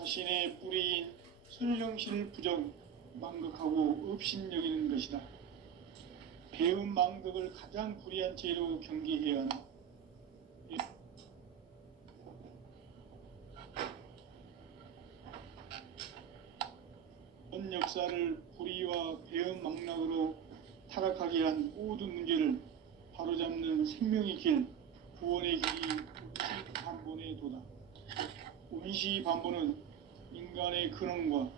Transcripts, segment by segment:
자신의 뿌리인 설령실 부정 망극하고 업신여기는 것이다. 배운 망극을 가장 불의한 죄로 경계해야 한다. 전 역사를 불의와 배은 망락으로 타락하게 한 모든 문제를 바로잡는 생명의 길, 구원의 길이 운시반본의 도다. 운시반본은 인간의 근원과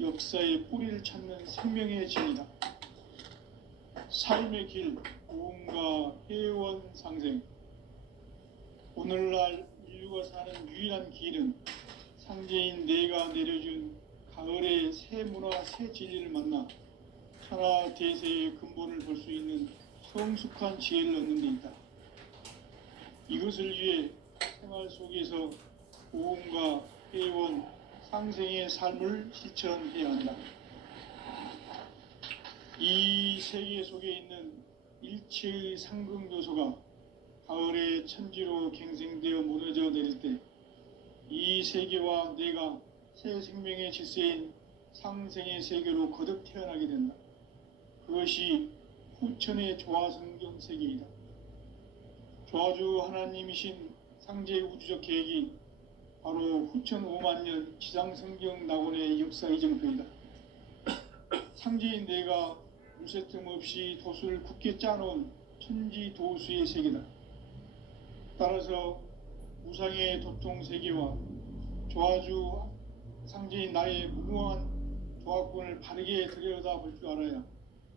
역사의 뿌리를 찾는 생명의 진이다. 삶의 길, 고음과 회원 상생. 오늘날 인류가 사는 유일한 길은 상제인 내가 내려준 가을의 새 문화, 새 진리를 만나 천하 대세의 근본을 볼 수 있는 성숙한 지혜를 얻는 데 있다. 이것을 위해 생활 속에서 고음과 회원, 상생의 삶을 실천해야 한다. 이 세계 속에 있는 일체의 상극 요소가 가을의 천지로 갱생되어 무너져 내릴 때 이 세계와 내가 새 생명의 질서인 상생의 세계로 거듭 태어나게 된다. 그것이 후천의 조화성경 세계이다. 조화주 하나님이신 상제 우주적 계획이 바로 후천 5만년 지상성경 낙원의 역사 이정표이다. 상제인 내가 무쇠 틈 없이 도수를 굳게 짜놓은 천지 도수의 세계다. 따라서 무상의 도통 세계와 조화주 상제인 나의 무궁한 조화권을 바르게 들여다볼 줄 알아야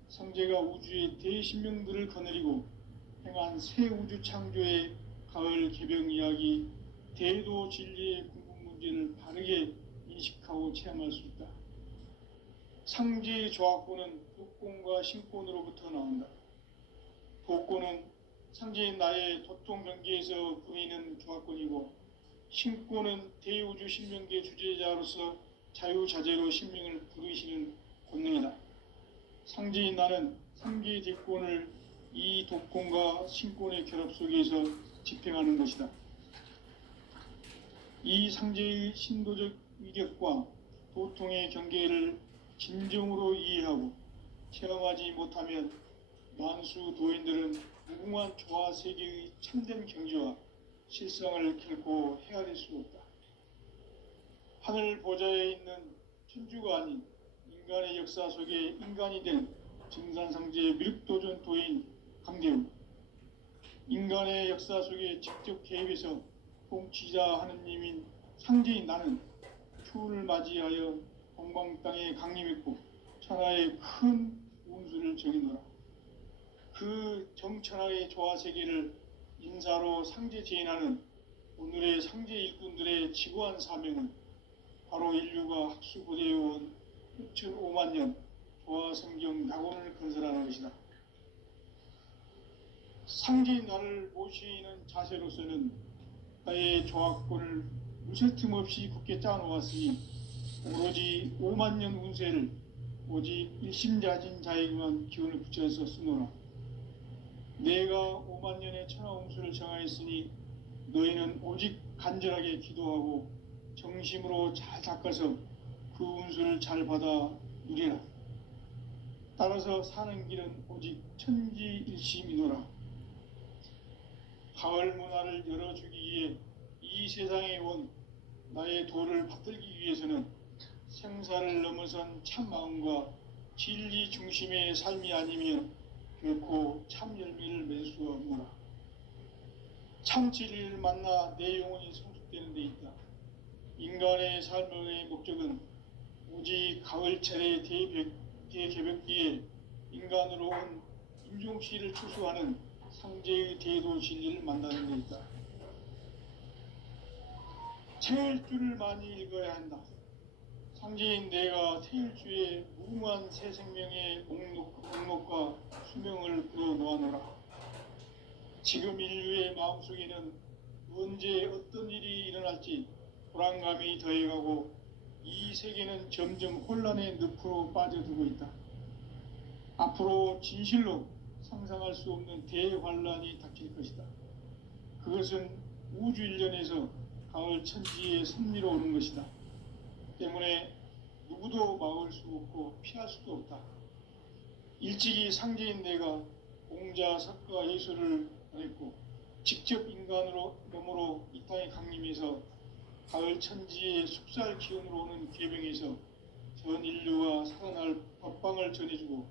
상제가 우주의 대신명들을 거느리고 행한 새 우주 창조의 가을 개병 이야기, 대도 진리의 궁극 문제를 바르게 인식하고 체험할 수 있다. 상제의 조화권은 도권과 신권으로부터 나온다. 도권은 상제인 나의 도통 경계에서 보이는 조화권이고, 신권은 대우주 신명계 주제자로서 자유자재로 신명을 부르시는 권능이다. 상제인 나는 상계 대권을 이 도권과 신권의 결합 속에서 집행하는 것이다. 이 상제의 신도적 위력과 도통의 경계를 진정으로 이해하고 체험하지 못하면 만수 도인들은 무궁한 조화 세계의 참된 경지와 실상을 결코 헤아릴 수 없다. 하늘 보좌에 있는 천주가 아닌 인간의 역사 속에 인간이 된 증산상제의 미륵도전 도인 강대우, 인간의 역사 속에 직접 개입해서 통치자 하느님인 상제인 나는 초를 맞이하여 동방 땅에 강림했고 천하의 큰 운수를 정해놓으라. 그 정천하의 조화세계를 인사로 상제 제인하는 오늘의 상제 일꾼들의 지구한 사명은 바로 인류가 학수고대해온 후천 5만년 조화성경 낙원을 건설하는 것이다. 상제인 나를 모시는 자세로서는 나의 조화권을 무쇠 틈 없이 굳게 짜놓았으니 오로지 5만년 운세를 오직 일심자진 자에게만 기운을 붙여서 쓰노라. 내가 5만년의 천하운수를 정하였으니 너희는 오직 간절하게 기도하고 정심으로 잘 닦아서 그 운수를 잘 받아 누리라. 따라서 사는 길은 오직 천지일심이노라. 가을 문화를 열어주기 위해 이 세상에 온 나의 도를 받들기 위해서는 생사를 넘어선 참마음과 진리 중심의 삶이 아니면 결코 참 열매를 맺을 수 없노라. 참 진리를 만나 내 영혼이 성숙되는 데 있다. 인간의 삶의 목적은 오직 가을철의 대개벽기에 인간으로 온 인종시를 추수하는 상제의 대도 진리를 만나는 데 있다. 태일주를 많이 읽어야 한다. 상제인 내가 태일주의 무궁한 새 생명의 목록과 수명을 불어놓아노라. 지금 인류의 마음속에는 언제 어떤 일이 일어날지 불안감이 더해가고 이 세계는 점점 혼란의 늪으로 빠져들고 있다. 앞으로 진실로 상상할 수 없는 대환란이 닥칠 것이다. 그것은 우주 일련에서 가을 천지의 섭리로 오는 것이다. 때문에 누구도 막을 수 없고 피할 수도 없다. 일찍이 상제인 내가 공자, 석가, 예수를 말했고 직접 인간으로 몸으로 이 땅에 강림해서 가을 천지의 숙살 기운으로 오는 계병에서 전 인류가 살아날 법방을 전해주고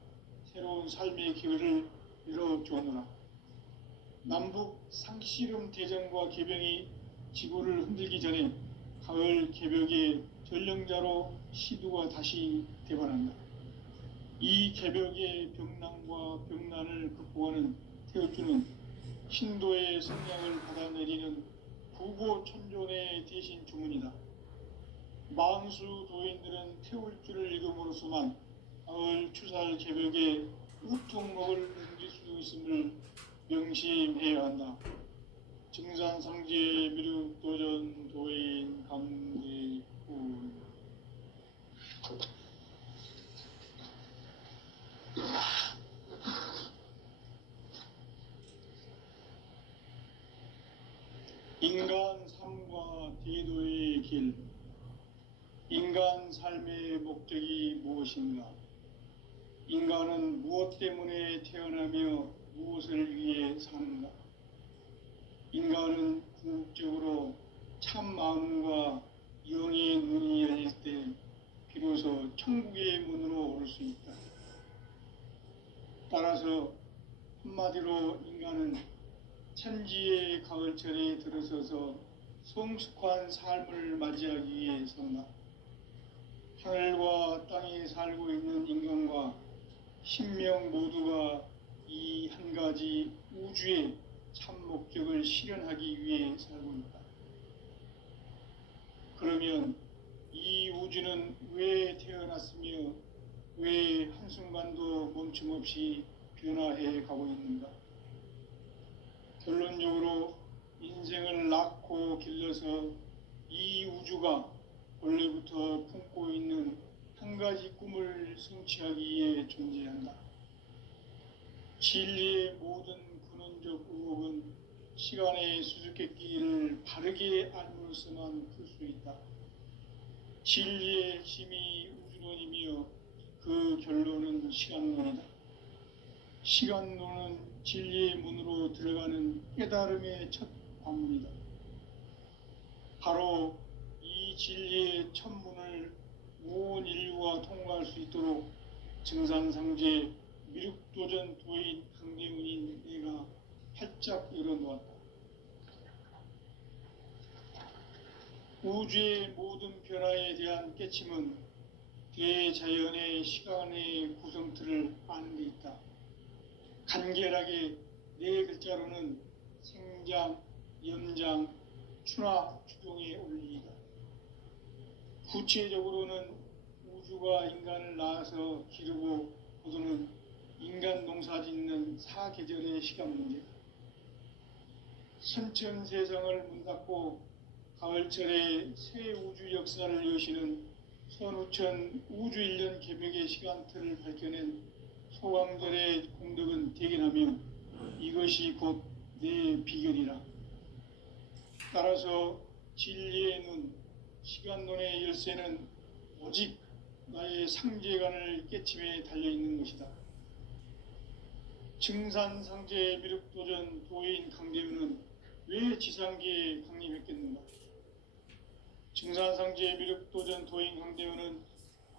새로운 삶의 기회를 열어주었노라. 남북 상씨름 대전과 계병이 지구를 흔들기 전에 가을 개벽의 전령자로 시두가 다시 대반한다. 이 개벽의 병난과 병난을 극복하는 태어주는 신도의 성량을 받아내리는 부고천존의 대신 주문이다. 만수 도인들은 태울 줄을 읽음으로써만 가을 추살 개벽의 우통목을 넘길 수 있음을 명심해야 한다. 증산상제 미륵도전 도인 강대훈. 인간 삶과 대도의 길. 인간 삶의 목적이 무엇인가? 인간은 무엇 때문에 태어나며 무엇을 위해 사는가? 인간은 궁극적으로 참 마음과 영의 눈이 열릴 때 비로소 천국의 문으로 오를 수 있다. 따라서 한마디로 인간은 천지의 가을철에 들어서서 성숙한 삶을 맞이하기 위해 산다. 하늘과 땅에 살고 있는 인간과 신명 모두가 이 한 가지 우주의 참 목적을 실현하기 위해 살고 있다. 그러면 이 우주는 왜 태어났으며 왜 한순간도 멈춤 없이 변화해 가고 있는가? 결론적으로 인생을 낳고 길러서 이 우주가 원래부터 품고 있는 한 가지 꿈을 성취하기 위해 존재한다. 진리의 모든 근원적 의혹은 시간의 수수께끼를 바르게 알므로서만 풀 수 있다. 진리의 핵심이 우주론이며 그 결론은 시간론이다. 시간론은 진리의 문으로 들어가는 깨달음의 첫 관문이다. 바로 이 진리의 첫 문을 온 인류가 통과할 수 있도록 증산상제 미륵도전 도인 강대훈인 내가 활짝 열어놓았다. 우주의 모든 변화에 대한 깨침은 대자연의 시간의 구성틀을 아는 데 있다. 간결하게 네 글자로는 생장, 염장, 추나 추동의 원리이다. 구체적으로는 우주가 인간을 낳아서 기르고 거두는 인간 농사 짓는 사계절의 시간 문제다. 선천세상을 문닫고 가을철에 새 우주 역사를 여시는 선우천 우주일년 개벽의 시간틀을 밝혀낸 소강절의 공덕은 대견하며 이것이 곧 내 비결이라. 따라서 진리의 눈, 시간론의 열쇠는 오직 나의 상제관을 깨침에 달려있는 것이다. 증산상제 미륵도전 도인 강대훈은 왜 지상계에 강림했겠는가? 증산상제 미륵도전 도인 강대훈은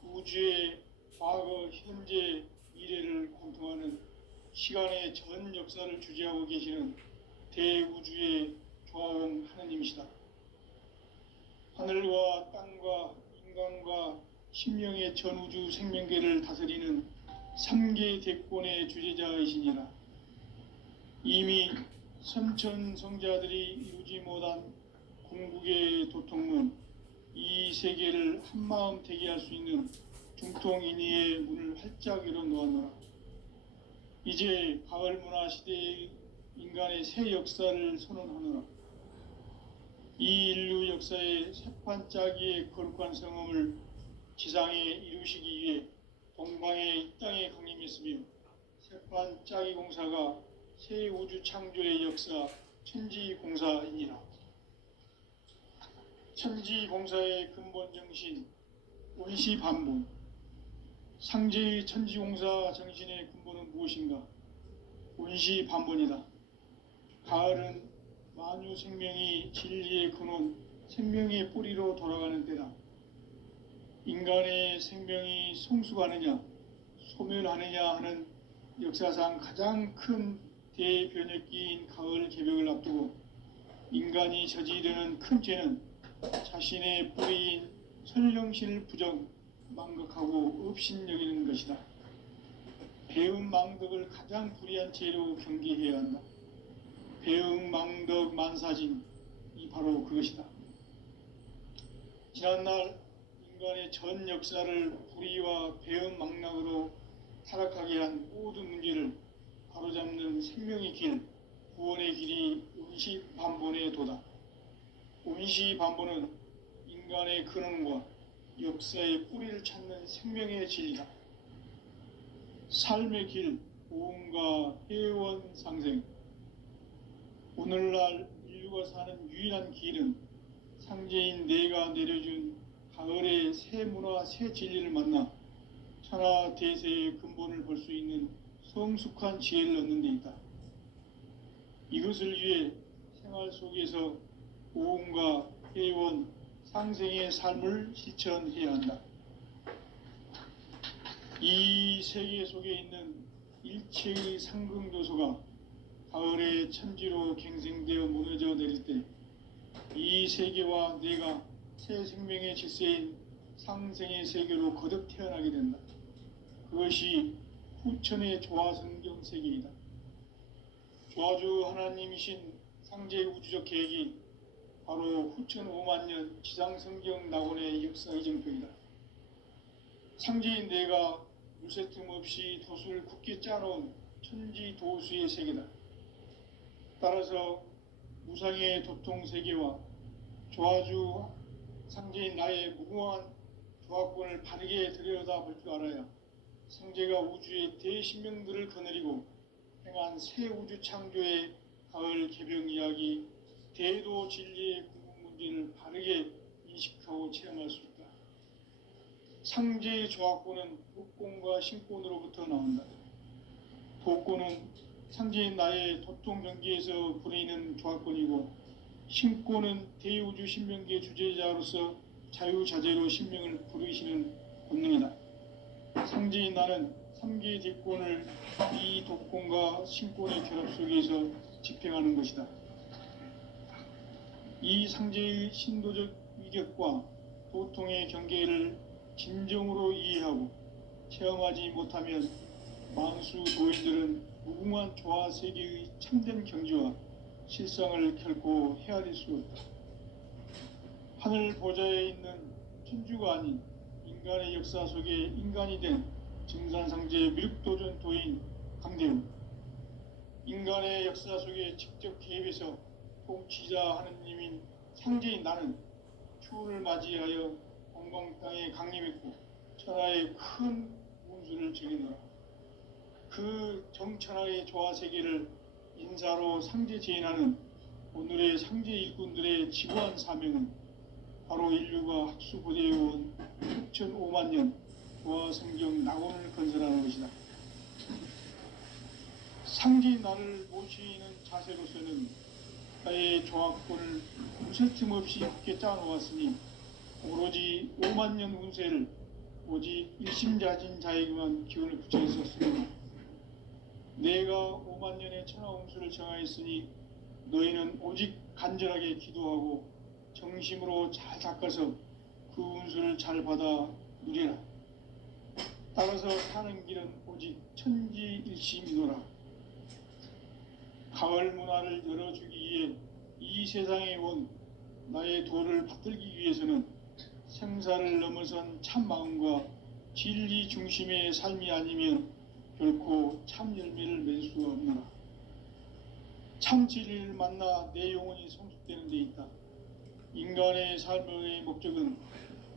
우주의 과거, 현재, 미래를 관통하는 시간의 전 역사를 주재하고 계시는 대우주의 조화원 하느님이시다. 하늘과 땅과 인간과 신명의 전우주 생명계를 다스리는 3개 대권의 주재자이시니라. 이미 선천성자들이 이루지 못한 궁극의 도통문, 이 세계를 한마음 되게 할 수 있는 중통인의의 문을 활짝 열어놓았노라. 이제 가을 문화 시대의 인간의 새 역사를 선언하노라. 이 인류 역사의 새판 짜기의 거룩한 성음을 지상에 이루시기 위해 동방의 이 땅에 강림했으며 새판 짜기 공사가 새 우주 창조의 역사 천지공사이니라. 천지공사의 근본 정신, 원시 반본. 상제의 천지공사 정신의 근본은 무엇인가? 원시 반본이다. 가을은 만유 생명이 진리의 근원, 생명의 뿌리로 돌아가는 때다. 인간의 생명이 성숙하느냐, 소멸하느냐 하는 역사상 가장 큰 대변혁기인 가을 개벽을 앞두고 인간이 저지르는 큰 죄는 자신의 뿌리인 선령신을 부정, 망각하고 업신여기는 것이다. 배음 망덕을 가장 불의한 죄로 경계해야 한다. 배음 망덕 만사진, 이 바로 그것이다. 지난날 인간의 전 역사를 불의와 배음 망락으로 타락하게 한 모든 문제를 바로잡는 생명의 길, 구원의 길이 원시반본의 도다. 원시반본은 인간의 근원과 역사의 뿌리를 찾는 생명의 진리다. 삶의 길, 보험과 회원 상생. 오늘날 인류가 사는 유일한 길은 상제인 내가 내려준 가을의 새 문화, 새 진리를 만나 천하 대세의 근본을 볼 수 있는 성숙한 지혜를 얻는 데 있다. 이것을 위해 생활 속에서 보험과 회원, 상생의 삶을 실천해야 한다. 이 세계 속에 있는 일체의 상승조소가 가을의 천지로 갱생되어 무너져 내릴 때 이 세계와 내가 새 생명의 질서인 상생의 세계로 거듭 태어나게 된다. 그것이 후천의 조화성경 세계이다. 조화주 하나님이신 상제 우주적 계획이 바로 후천 5만년 지상성경 낙원의 역사의 정표이다. 상제인 내가 물새 틈 없이 도수를 굳게 짜놓은 천지 도수의 세계다. 따라서 무상의 도통 세계와 조화주 상제인 나의 무궁한 조화권을 바르게 들여다볼 줄 알아야 상제가 우주의 대신명들을 거느리고 행한 새 우주 창조의 가을 개벽 이야기, 대도 진리의 궁극 문제를 바르게 인식하고 체험할 수 있다. 상제의 조화권은 도권과 신권으로부터 나온다. 도권은 상제인 나의 도통 경계에서 부리는 조화권이고, 신권은 대우주 신명계 주제자로서 자유자재로 신명을 부르시는 본능이다. 상제인 나는 3개의 뒷권을 이 도권과 신권의 결합 속에서 집행하는 것이다. 이 상제의 신도적 위격과 도통의 경계를 진정으로 이해하고 체험하지 못하면 만수 도인들은 무궁한 조화 세계의 참된 경지와 실상을 결코 헤아릴 수 없다. 하늘 보좌에 있는 천주가 아닌 인간의 역사 속에 인간이 된 증산상제 미륵도전 도인 강대우, 인간의 역사 속에 직접 개입해서 통치자 하느님인 상제인 나는 추운을 맞이하여 공방 땅에 강림했고 천하의 큰 운수를 즐기노라. 그 정천하의 조화 세계를 인사로 상제 제인하는 오늘의 상제 일꾼들의 지구한 사명은 바로 인류가 학수고대해온 6,5만 년 조화 성경 낙원을 건설하는 것이다. 상제인 나를 모시는 자세로서는 나의 조화권을 무쇠 틈 없이 굳게 짜놓았으니 오로지 5만 년 운세를 오직 일심자진 자에게만 기운을 붙여 있었으므로 내가 5만 년의 천하 운수를 정하였으니 너희는 오직 간절하게 기도하고 정심으로 잘 닦아서 그 운수를 잘 받아 누리라. 따라서 사는 길은 오직 천지일심이노라. 가을 문화를 열어주기 위해 이 세상에 온 나의 도를 받들기 위해서는 생사를 넘어선 참 마음과 진리 중심의 삶이 아니면 결코 참 열매를 맺을 수가 없노라. 참 진리를 만나 내 영혼이 성숙되는 데 있다. 인간의 삶의 목적은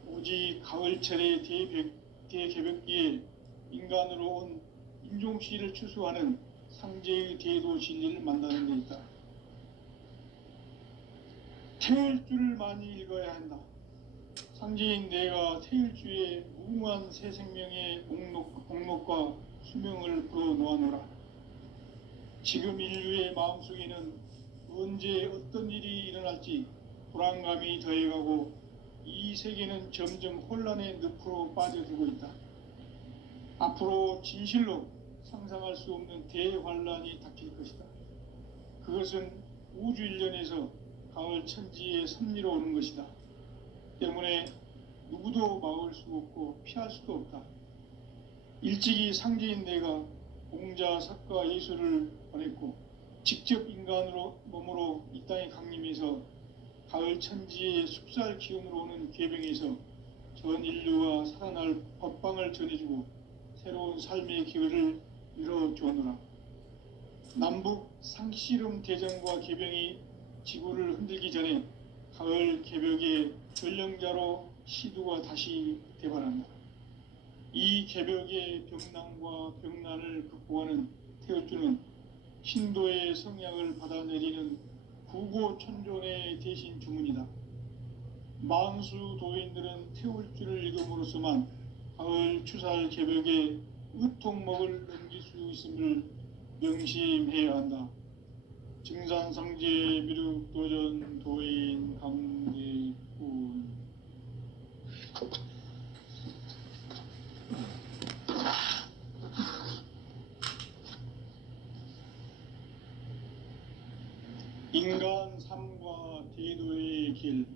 오직 가을철의 대개벽기에 인간으로 온 인종시를 추수하는 상제의 대도 진리를 만나는 데 있다. 태을 줄을 많이 읽어야 한다. 상제인 내가 태일주의 무궁한 새 생명의 목록과 수명을 풀어놓아노라. 지금 인류의 마음속에는 언제 어떤 일이 일어날지 불안감이 더해가고 이 세계는 점점 혼란의 늪으로 빠져들고 있다. 앞으로 진실로 상상할 수 없는 대환란이 닥칠 것이다. 그것은 우주 일련에서 가을 천지의 섭리로 오는 것이다. 때문에 누구도 막을 수 없고 피할 수도 없다. 일찍이 상제인 내가 공자, 석가, 예수를 보냈고 직접 인간으로 몸으로 이 땅에 강림해서 가을 천지의 숲살 기운으로 오는 계병에서 전 인류가 살아날 법방을 전해주고 새로운 삶의 기회를 열어주었노라. 남북 상씨름 대전과 계병이 지구를 흔들기 전에 가을 개벽의 전령자로 시두가 다시 대발한다. 이 개벽의 병난과 병난을 극복하는 태울주는 신도의 성약을 받아내리는 구고천존의 대신 주문이다. 만수 도인들은 태울주를 읽음으로써만 가을 추살 개벽의 의통목을 넘길 수 있음을 명심해야 한다. 증산상제 미륵도전 도인 강대군. 인간 삶과 대도의 길.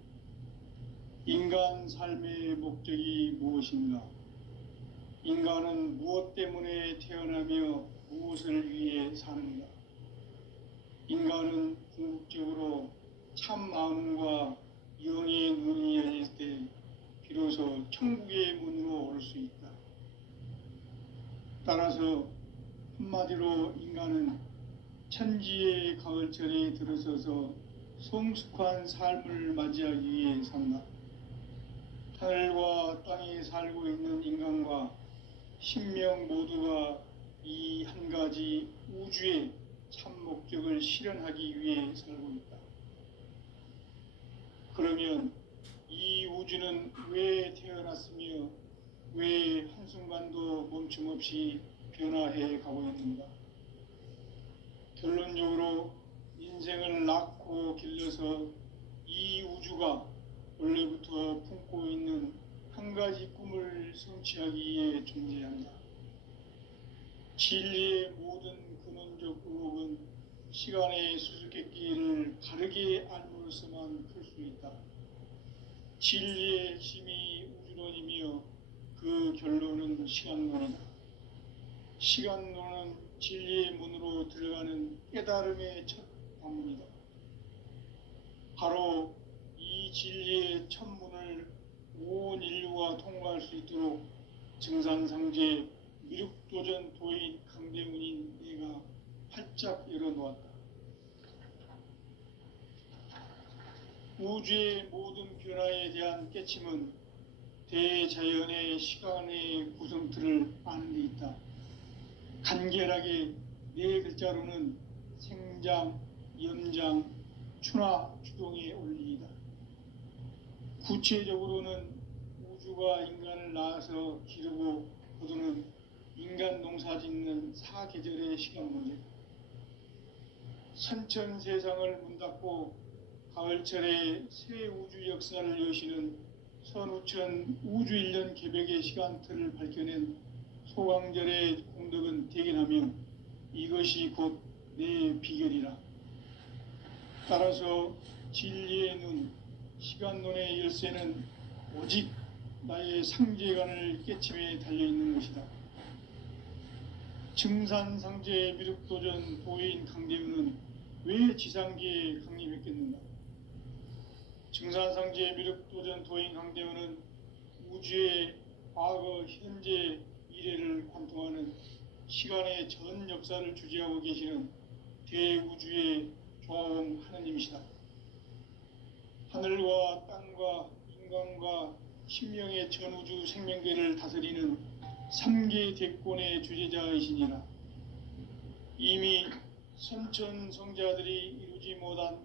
인간 삶의 목적이 무엇인가? 인간은 무엇 때문에 태어나며 무엇을 위해 사는가? 인간은 궁극적으로 참 마음과 영의 눈이 열릴 때 비로소 천국의 문으로 올 수 있다. 따라서 한마디로 인간은 천지의 가을철에 들어서서 성숙한 삶을 맞이하기 위해 산다. 하늘과 땅에 살고 있는 인간과 신명 모두가 이 한 가지 우주의 참 목적을 실현하기 위해 살고 있다. 그러면 이 우주는 왜 태어났으며 왜 한순간도 멈춤없이 변화해 가고 있는가? 결론적으로 인생을 낳고 길러서 이 우주가 원래부터 품고 있는 한 가지 꿈을 성취하기 위해 존재한다. 진리의 모든 근원적 의혹은 시간의 수수께끼를 바르게 알므로서만 풀 수 있다. 진리의 핵심이 우주론이며 그 결론은 시간론이다. 시간론은 진리의 문으로 들어가는 깨달음의 첫 방문이다. 바로 이 진리의 첫 문을 온 인류가 통과할 수 있도록 증산상제 미륵도전 도인 강대문인 내가 활짝 열어놓았다. 우주의 모든 변화에 대한 깨침은 대자연의 시간의 구성틀을 아는 데 있다. 간결하게 네 글자로는 생장, 연장, 추나 추동의 원리이다. 구체적으로는 우주가 인간을 낳아서 기르고 거두는 인간 농사 짓는 사계절의 시간 문제. 선천 세상을 문 닫고 가을철에 새 우주 역사를 여시는 선우천 우주 1년 개벽의 시간틀을 밝혀낸 소강절의 공덕은 대견하며 이것이 곧 내 비결이라. 따라서 진리의 눈, 시간론의 열쇠는 오직 나의 상제관을 깨침에 달려있는 것이다. 증산상제 미륵도전 도인 강대문은 왜 지상계에 강림했겠는가? 증산상제 미륵도전 도인 강대문은 우주의 과거, 현재, 미래를 관통하는 시간의 전 역사를 주재하고 계시는 대우주의 조화원 하느님이시다. 하늘과 땅과 인간과 신명의 전우주 생명계를 다스리는 3계 대권의 주재자이시니라. 이미 선천성자들이 이루지 못한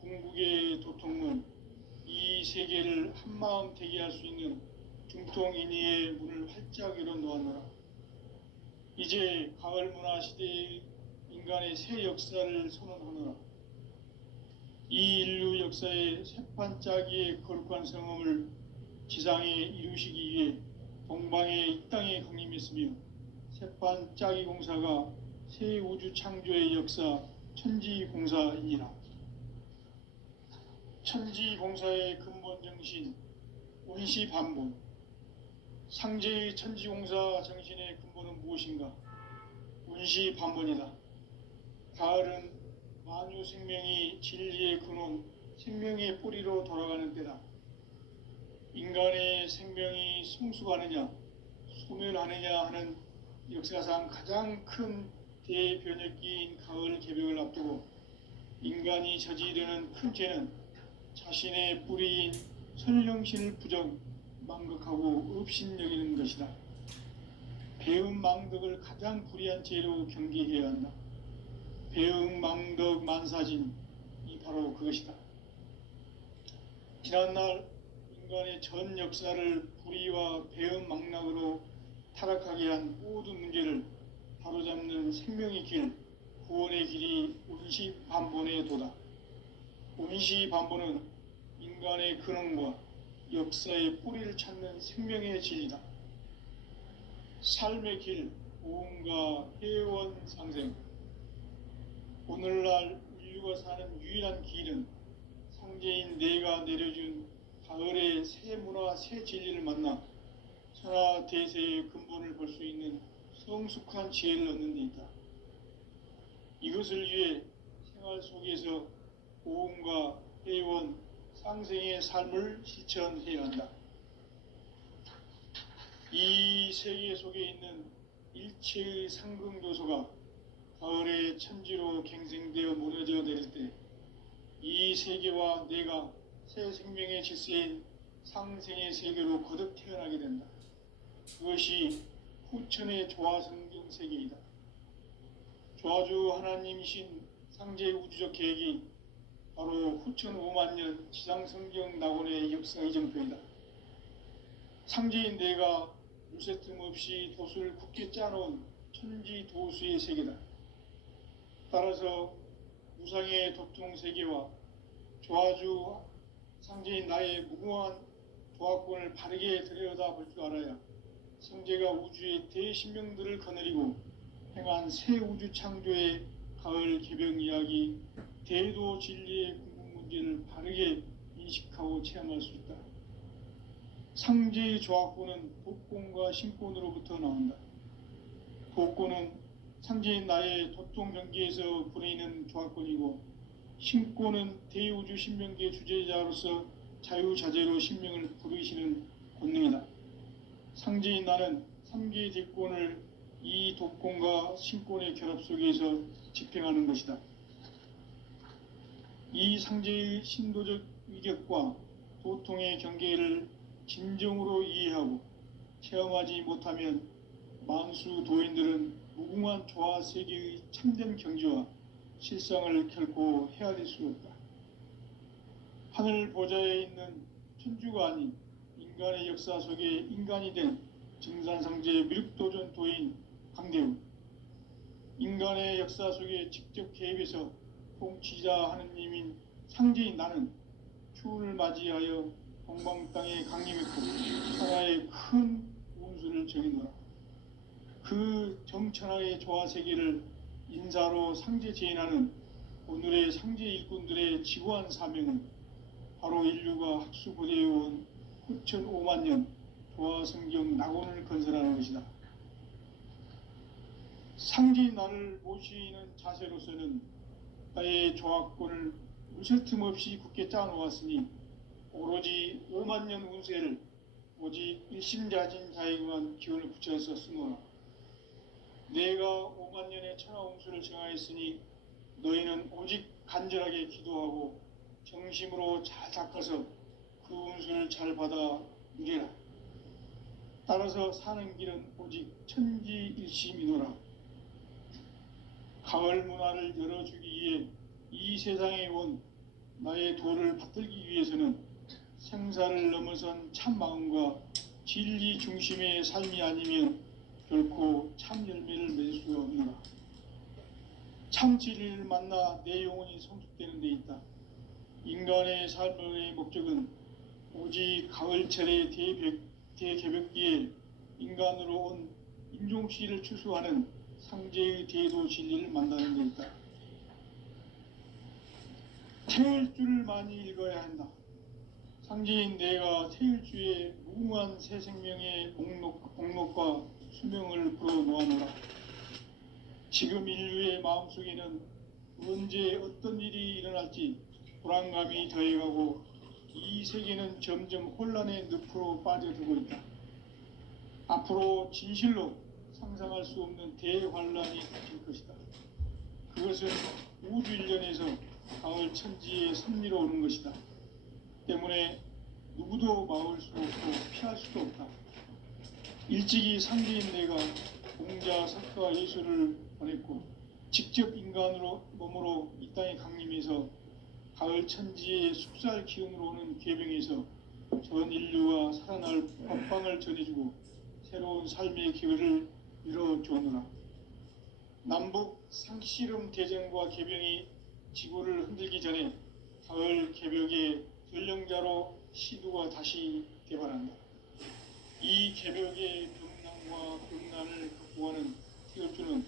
궁극의 도통문, 이 세계를 한마음 되게 할 수 있는 중통인의의 문을 활짝 열어 놓았노라. 이제 가을 문화 시대의 인간의 새 역사를 선언하노라. 이 인류 역사의 새판짜기의 거룩한 성음을 지상에 이루시기 위해 동방의 이 땅에 강림했으며 새판짜기 공사가 새 우주 창조의 역사 천지공사이니라. 천지공사의 근본 정신 운시반본. 상제의 천지공사 정신의 근본은 무엇인가? 운시반본이다. 가을은 만유 생명이 진리의 근원, 생명의 뿌리로 돌아가는 때다. 인간의 생명이 성숙하느냐, 소멸하느냐 하는 역사상 가장 큰 대변혁기인 가을 개벽을 앞두고 인간이 저지르는 큰 죄는 자신의 뿌리인 선령신을 부정, 망극하고 업신여기는 것이다. 배음 망덕을 가장 불의한 죄로 경계해야 한다. 배음 망덕 만사진이 바로 그것이다. 지난날 인간의 전 역사를 불의와 배음 망락으로 타락하게 한 모든 문제를 바로잡는 생명의 길, 구원의 길이 운시반본의 도다. 운시반본은 인간의 근원과 역사의 뿌리를 찾는 생명의 진리다. 삶의 길, 보험과 회원 상생. 오늘날 인류가 사는 유일한 길은 상제인 내가 내려준 가을의 새 문화, 새 진리를 만나 천하 대세의 근본을 볼 수 있는 성숙한 지혜를 얻는 데 있다. 이것을 위해 생활 속에서 보험과 회원, 상생의 삶을 실천해야 한다. 이 세계 속에 있는 일체의 상승도소가 가을의 천지로 갱생되어 무너져 내릴 때 이 세계와 내가 새 생명의 질서인 상생의 세계로 거듭 태어나게 된다. 그것이 후천의 조화성경 세계이다. 조화주 하나님이신 상제 우주적 계획이 바로 후천 5만 년 지상성경 낙원의 역사의 정표이다. 상제인 내가 물새 틈 없이 도수를 굳게 짜놓은 천지 도수의 세계다. 따라서 무상의 도통 세계와 조화주 상제인 나의 무궁한 조화권을 바르게 들여다볼 줄 알아야 성제가 우주의 대신명들을 거느리고 행한 새 우주 창조의 가을 개벽 이야기, 대도 진리의 궁극 문제를 바르게 인식하고 체험할 수 있다. 상제의 조화권은 도권과 신권으로부터 나온다. 도권은 상제인 나의 도통 경계에서 보내는 조화권이고, 신권은 대우주 신명계 주제자로서 자유자재로 신명을 부르시는 권능이다. 상제인 나는 3개의 대권을 이 도권과 신권의 결합 속에서 집행하는 것이다. 이 상제의 신도적 위격과 도통의 경계를 진정으로 이해하고 체험하지 못하면 만수 도인들은 무궁한 조화 세계의 참된 경지와 실상을 결코 헤아릴 수 없다. 하늘 보좌에 있는 천주가 아닌 인간의 역사 속에 인간이 된 증산상제 미륵도전 도인 강대우, 인간의 역사 속에 직접 개입해서 통치자 하느님인 상제인 나는 추운을 맞이하여 동방 땅에 강림했고 천하의 큰 운수를 정해놓아 그 정천하의 조화 세계를 인사로 상제 제인하는 오늘의 상제 일꾼들의 지고한 사명은 바로 인류가 학수고대해온 후천 5만 년 조화 성경 낙원을 건설하는 것이다. 상제인 나를 모시는 자세로서는 나의 조화권을 무쇠 틈 없이 굳게 짜놓았으니 오로지 5만 년 운세를 오직 일심자진 자에게만 기운을 붙여서 쓰노라. 내가 5만 년의 천하 운수를 정하였으니 너희는 오직 간절하게 기도하고 정심으로 잘 닦아서 그 운수를 잘 받아 누리라. 따라서 사는 길은 오직 천지일심이노라. 가을 문화를 열어주기 위해 이 세상에 온 나의 도를 받들기 위해서는 생사를 넘어선 참 마음과 진리 중심의 삶이 아니면 결코 참 열매를 맺을 수가 없노라. 참 진리를 만나 내 영혼이 성숙되는 데 있다. 인간의 삶의 목적은 오직 가을철의 대개벽기에 인간으로 온 인종씨를 추수하는 상제의 대도 진리를 만나는 데 있다. 태일 줄을 많이 읽어야 한다. 상제인 내가 태일주의 무궁한 새 생명의 목록과 수명을 불어놓아노라. 지금 인류의 마음속에는 언제 어떤 일이 일어날지 불안감이 더해가고 이 세계는 점점 혼란의 늪으로 빠져들고 있다. 앞으로 진실로 상상할 수 없는 대환란이 닥칠 것이다. 그것은 우주 일련에서 가을 천지의 섭리로 오는 것이다. 때문에 누구도 막을 수 없고 피할 수도 없다. 일찍이 상제인 내가 공자, 석가, 예수를 보냈고 직접 인간으로 몸으로 이 땅에 강림해서 가을 천지의 숲살 기운으로 오는 계병에서 전 인류와 살아날 법방을 전해주고 새로운 삶의 기회를 이뤄주었노라. 남북 상씨름 대전과 계병이 지구를 흔들기 전에 가을 개벽의 전령자로 시두가 다시 개발한다. 이 개벽의 병난과 병난을 극복하는 태엽주는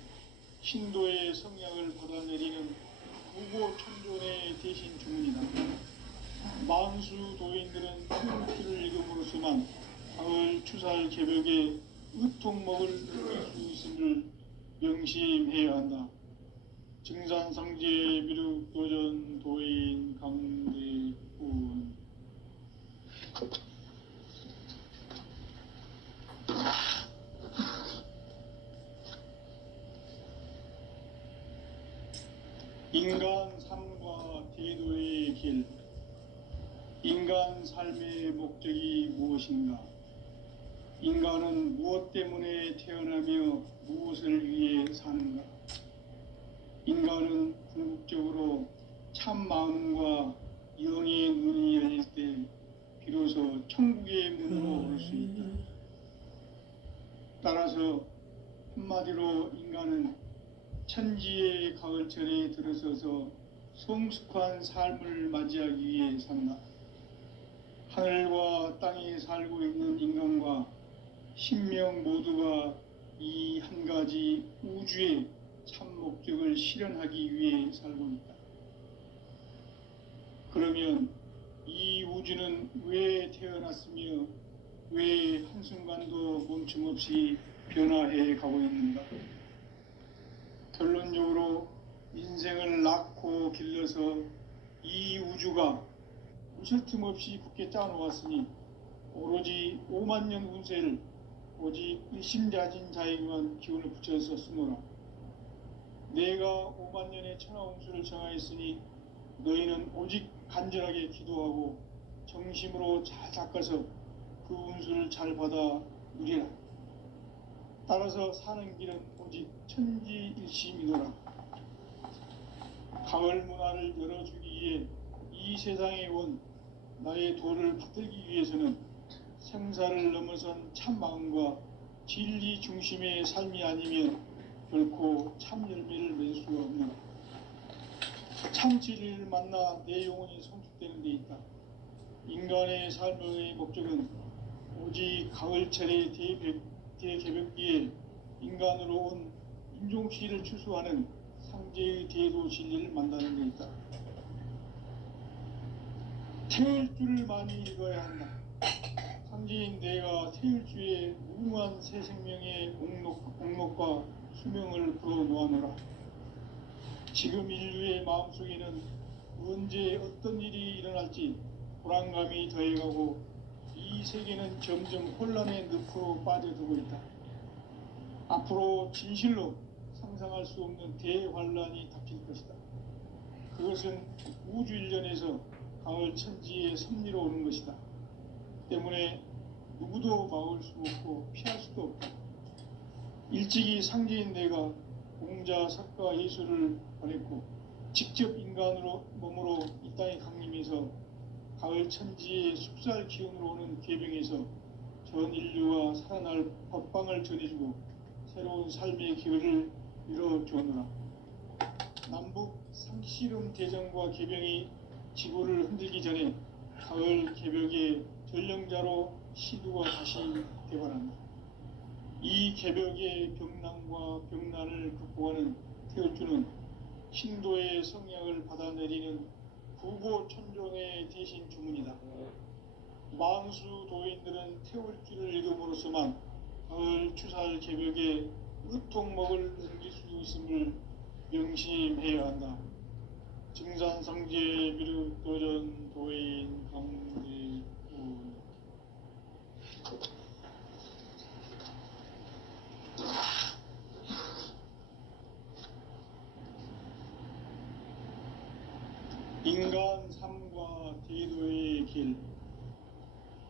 신도의 성향을 받아내리는 무고천존의 대신 주문이다. 만수 도인들은 태엽주를 읽음으로써만 가을 추살 개벽의 의통목을 느낄 수 있음을 명심해야 한다. 증산상제 미륵 도전 도인 강대군. 인간 삶과 대도의 길. 인간 삶의 목적이 무엇인가? 인간은 무엇 때문에 태어나며 무엇을 위해 사는가? 인간은 궁극적으로 참 마음과 영의 눈이 열릴 때 비로소 천국의 문으로 올 수 있다. 따라서 한마디로 인간은 천지의 가을철에 들어서서 성숙한 삶을 맞이하기 위해 산다. 하늘과 땅에 살고 있는 인간과 신명 모두가 이 한 가지 우주의 참 목적을 실현하기 위해 살고 있다. 그러면 이 우주는 왜 태어났으며 왜 한순간도 멈춤없이 변화해 가고 있는가? 결론적으로 인생을 낳고 길러서 이 우주가 무실 틈 없이 굳게 짜놓았으니 오로지 5만 년 운세를 오직 일심자진 자에게만 기운을 붙여서 쓰노라. 내가 5만 년의 천하운수를 정하였으니 너희는 오직 간절하게 기도하고 정심으로 잘 닦아서 그 운수를 잘 받아 누리라. 따라서 사는 길은 오직 천지일심이노라. 가을 문화를 열어주기 위해 이 세상에 온 나의 도를 받들기 위해서는 생사를 넘어선 참 마음과 진리 중심의 삶이 아니면 결코 참 열매를 맺을 수가 없노라. 참 진리를 만나 내 영혼이 성숙되는 데 있다. 인간의 삶의 목적은 오직 가을철의 대개벽기에 인간으로 온 인종씨를 추수하는 상제의 대도 진리를 만나는 데 있다. 태일주를 많이 읽어야 한다. 상제인 내가 태일주의 무궁한 새 생명의 목록과 수명을 불어놓아노라. 지금 인류의 마음속에는 언제 어떤 일이 일어날지 불안감이 더해가고 이 세계는 점점 혼란의 늪으로 빠져들고 있다. 앞으로 진실로 상상할 수 없는 대환란이 닥칠 것이다. 그것은 우주 일련에서 가을 천지의 섭리로 오는 것이다. 때문에 누구도 막을 수 없고 피할 수도 없다. 일찍이 상제인 내가 공자, 석가, 예수를 보냈고 직접 인간으로 몸으로 이 땅에 강림해서 가을 천지의 숲살 기운으로 오는 계병에서 전 인류와 살아날 법방을 전해주고 새로운 삶의 기회를 이뤄주느라 남북 상씨름 대전과 계병이 지구를 흔들기 전에 가을 개벽의 전령자로 시두가 다시 되관한다. 이 개벽의 병난과 병난을 극복하는 태울주는 신도의 성약을 받아내리는 구고천종의 대신 주문이다. 만수 도인들은 태울주를 읽음으로써만 가을 추살 개벽의 으통목을 넘길 수 있음을 명심해야 한다. 증산상제 미륵도전 도인 강대우 인간 삶과 대도의 길.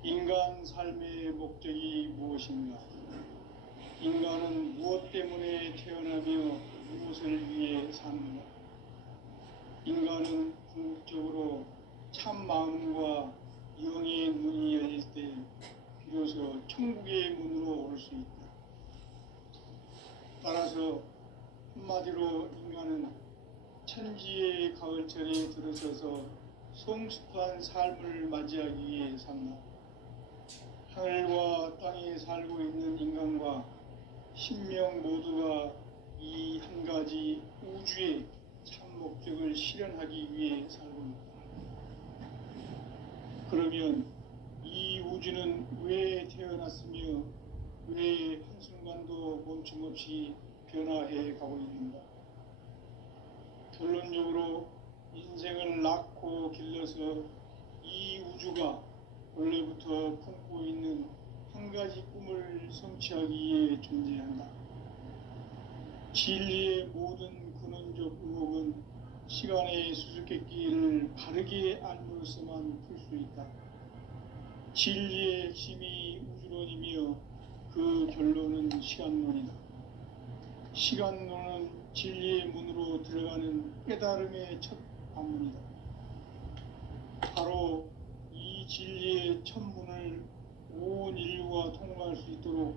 인간 삶의 목적이 무엇인가? 인간은 무엇 때문에 태어나며 무엇을 위해 사는가? 인간은 궁극적으로 참 마음과 영의 문이 열릴 때 비로소 천국의 문으로 올 수 있다. 따라서 한마디로 인간은 천지의 가을철에 들어서서 성숙한 삶을 맞이하기 위해 산다. 하늘과 땅에 살고 있는 인간과 신명 모두가 이 한 가지 우주의 참 목적을 실현하기 위해 살고 있다. 그러면 이 우주는 왜 태어났으며 왜 한순간도 멈춤없이 변화해 가고 있는가? 결론적으로 인생을 낳고 길러서 이 우주가 원래부터 품고 있는 한 가지 꿈을 성취하기 위해 존재한다. 진리의 모든 근원적 의혹은 시간의 수수께끼를 바르게 알므로서만 풀 수 있다. 진리의 핵심이 우주론이며 그 결론은 시간론이다. 시간론은 진리의 문으로 들어가는 깨달음의 첫 관문이다. 바로 이 진리의 첫 문을 온 인류가 통과할 수 있도록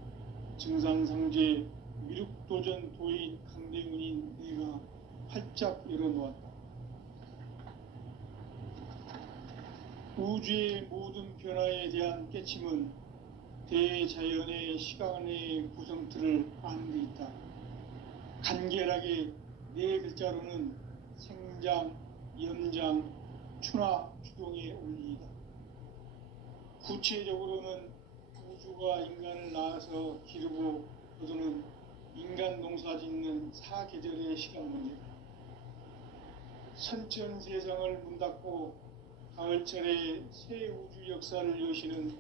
증산상제 미륵도전 도인 강대훈인 내가 활짝 열어놓았다. 우주의 모든 변화에 대한 깨침은 대자연의 시간의 구성틀을 아는 데 있다. 간결하게 네 글자로는 생장, 연장, 추나 추동의 원리이다. 구체적으로는 우주가 인간을 낳아서 기르고 거두는 인간 농사 짓는 사계절의 시간 문제다. 선천 세상을 문 닫고 가을철에 새 우주 역사를 여시는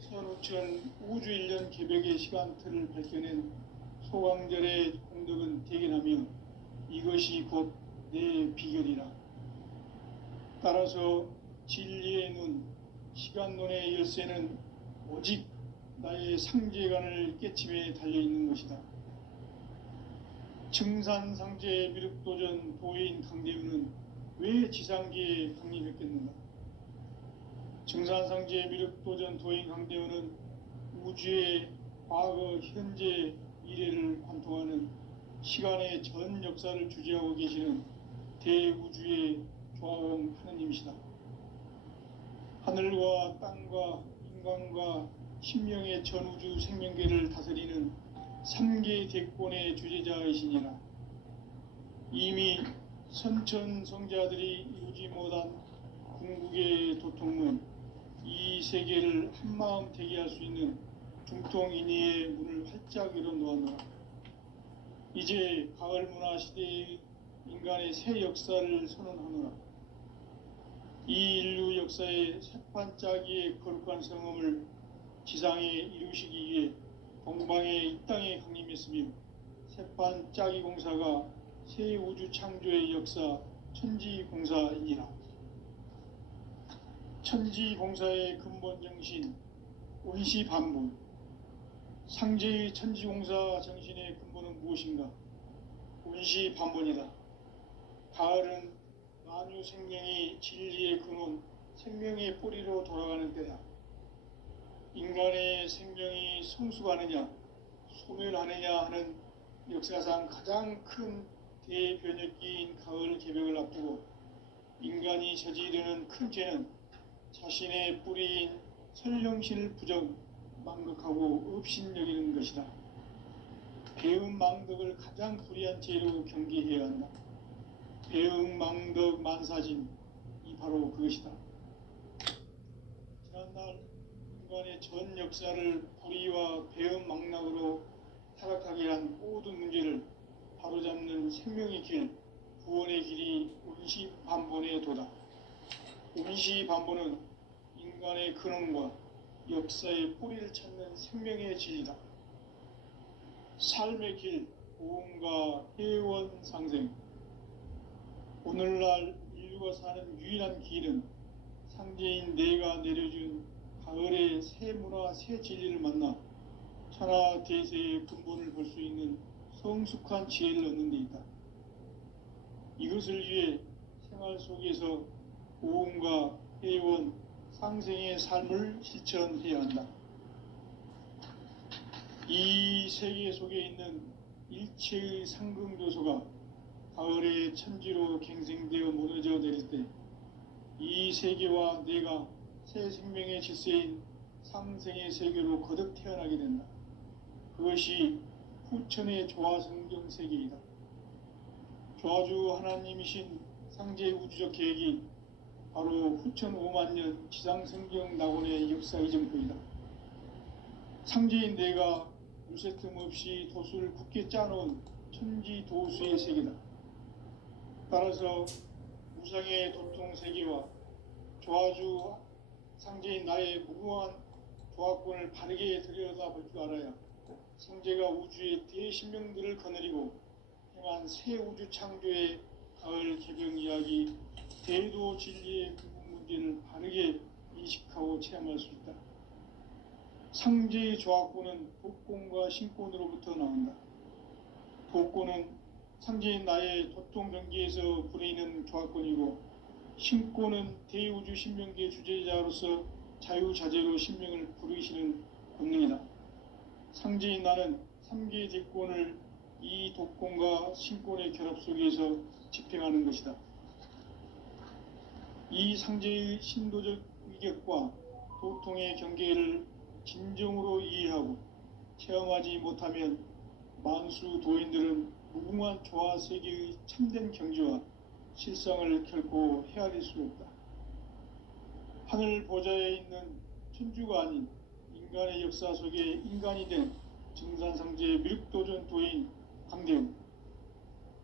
선우천 우주 1년 개벽의 시간틀을 밝혀낸 소강절의 공덕은 대견하며 이것이 곧 내 비결이라. 따라서 진리의 눈, 시간론의 열쇠는 오직 나의 상제관을 깨침에 달려있는 것이다. 증산상제 미륵도전 도인 강대훈은 왜 지상계에 강림했겠는가? 증산상제 미륵도전 도인 강대훈은 우주의 과거, 현재, 미래를 관통하는 시간의 전 역사를 주재하고 계시는 대우주의 조화원 하느님이시다. 하늘과 땅과 인간과 신명의 전우주 생명계를 다스리는 3계 대권의 주재자이시니라. 이미 선천성자들이 이루지 못한 궁극의 도통문, 이 세계를 한마음 되게 할 수 있는 중통인의의 문을 활짝 열어놓았노라. 이제 가을 문화 시대의 인간의 새 역사를 선언하노라. 이 인류 역사의 새판짜기의 거룩한 성음을 지상에 이루시기 위해 동방에 이 땅에 강림했으며 새판짜기 공사가 새 우주 창조의 역사 천지공사이니라. 천지공사의 근본 정신 원시반분. 상제의 천지공사 정신의 근본은 무엇인가? 원시반분이다. 가을은 만유 생명이 진리의 근원 생명의 뿌리로 돌아가는 때다. 인간의 생명이 성숙하느냐 소멸하느냐 하는 역사상 가장 큰 대변혁기인 가을 개벽을 앞두고 인간이 저지르는 큰 죄는 자신의 뿌리인 설령신을 부정 망극하고 업신여기는 것이다. 배은망덕을 가장 불의한 죄로 경계해야 한다. 배은망덕 만사진 이 바로 그것이다. 지난날 인간의 전 역사를 불의와 배은망락으로 타락하게 한 모든 문제를 바로잡는 생명의 길, 구원의 길이 운시반본의 도다. 운시반본은 인간의 근원과 역사의 뿌리를 찾는 생명의 진리다. 삶의 길, 고음과 회원 상생. 오늘날 인류가 사는 유일한 길은 상제인 내가 내려준 가을의 새 문화, 새 진리를 만나 천하 대세의 근본을 볼 수 있는 성숙한 지혜를 얻는 데 있다. 이것을 위해 생활 속에서 고음과 회원, 상생의 삶을 실천해야 한다. 이 세계 속에 있는 일체의 상금조소가 가을의 천지로 갱생되어 무너져 내릴 때 이 세계와 내가 새 생명의 질서인 상생의 세계로 거듭 태어나게 된다. 그것이 후천의 조화성경 세계이다. 조화주 하나님이신 상제 우주적 계획이 바로 후천 5만년 지상성경 낙원의 역사 이정표이다. 상제인 내가 물새 틈 없이 도수를 굳게 짜놓은 천지 도수의 세계다. 따라서 우상의 도통 세계와 조화주 상제인 나의 무궁한 조화권을 바르게 들여다볼 줄 알아야 상제가 우주의 대신명들을 거느리고 행한 새 우주 창조의 가을 개벽 이야기, 대도 진리의 근본 문제를 바르게 인식하고 체험할 수 있다. 상제의 조화권은 독권과 신권으로부터 나온다. 독권은 상제인 나의 도통 경계에서 부리는 조화권이고, 신권은 대우주 신명계 주제자로서 자유자재로 신명을 부르시는 권능이다. 상제인 나는 3개의 대권을 이 독권과 신권의 결합 속에서 집행하는 것이다. 이 상제의 신도적 위격과 도통의 경계를 진정으로 이해하고 체험하지 못하면 만수 도인들은 무궁한 조화 세계의 참된 경지와 실상을 결코 헤아릴 수 없다. 하늘 보좌에 있는 천주가 아닌 인간의 역사 속에 인간이 된 증산상제의 밀도전 도인 강대웅,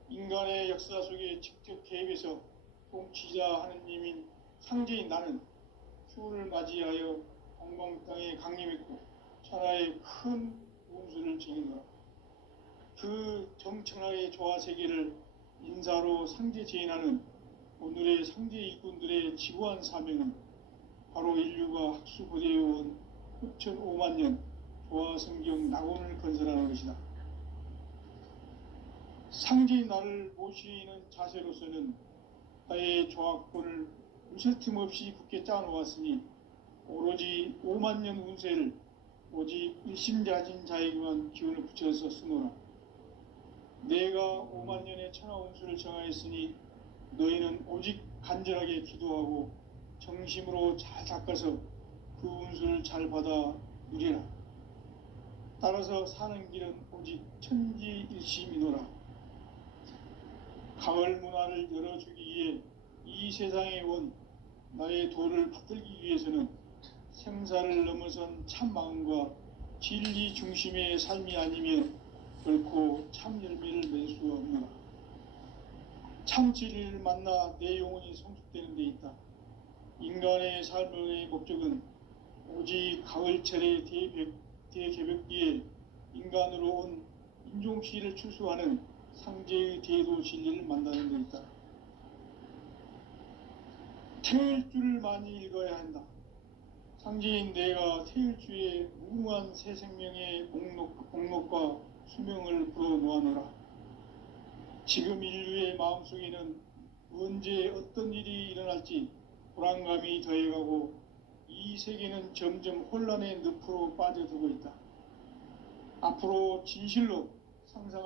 인간의 역사 속에 직접 개입해서 통치자 하느님인 상제인 나는 추운을 맞이하여 동방 땅에 강림했고 천하의 큰 운수를 지닌 거라. 그 정천하의 조화 세계를 인사로 상제 제인하는 오늘의 상제 일꾼들의 지구한 사명은 바로 인류가 학수고대해온 후천 5만년 조화성경 낙원을 건설하는 것이다. 상제인 나를 모시는 자세로서는 나의 조화권을 무쇠 틈 없이 굳게 짜놓았으니 오로지 5만년 운세를 오직 일심자진 자에게만 기운을 붙여서 쓰노라. 내가 5만년의 천하 운수를 정하였으니 너희는 오직 간절하게 기도하고 정심으로 잘 닦아서 그 운수를 잘 받아 누리라. 따라서 사는 길은 오직 천지일심이노라. 가을 문화를 열어주기 위해 이 세상에 온 나의 도를 받들기 위해서는 생사를 넘어선 참 마음과 진리 중심의 삶이 아니면 결코 참 열매를 맺을 수 없노라. 참 진리를 만나 내 영혼이 성숙되는 데 있다. 인간의 삶의 목적은 오직 가을철의 대개벽기에 인간으로 온 인종시를 추수하는 상제의 대도 진리를 만나는 데 있다. 태일주를 많이 읽어야 한다. 상제인 내가 태일주의 무궁한 새 생명의 목록과 수명을 불어놓아노라. 지금 인류의 마음속에는 언제 어떤 일이 일어날지 불안감이 더해가고 이 세계는 점점 혼란의 늪으로 빠져들고 있다. 앞으로 진실로 상상할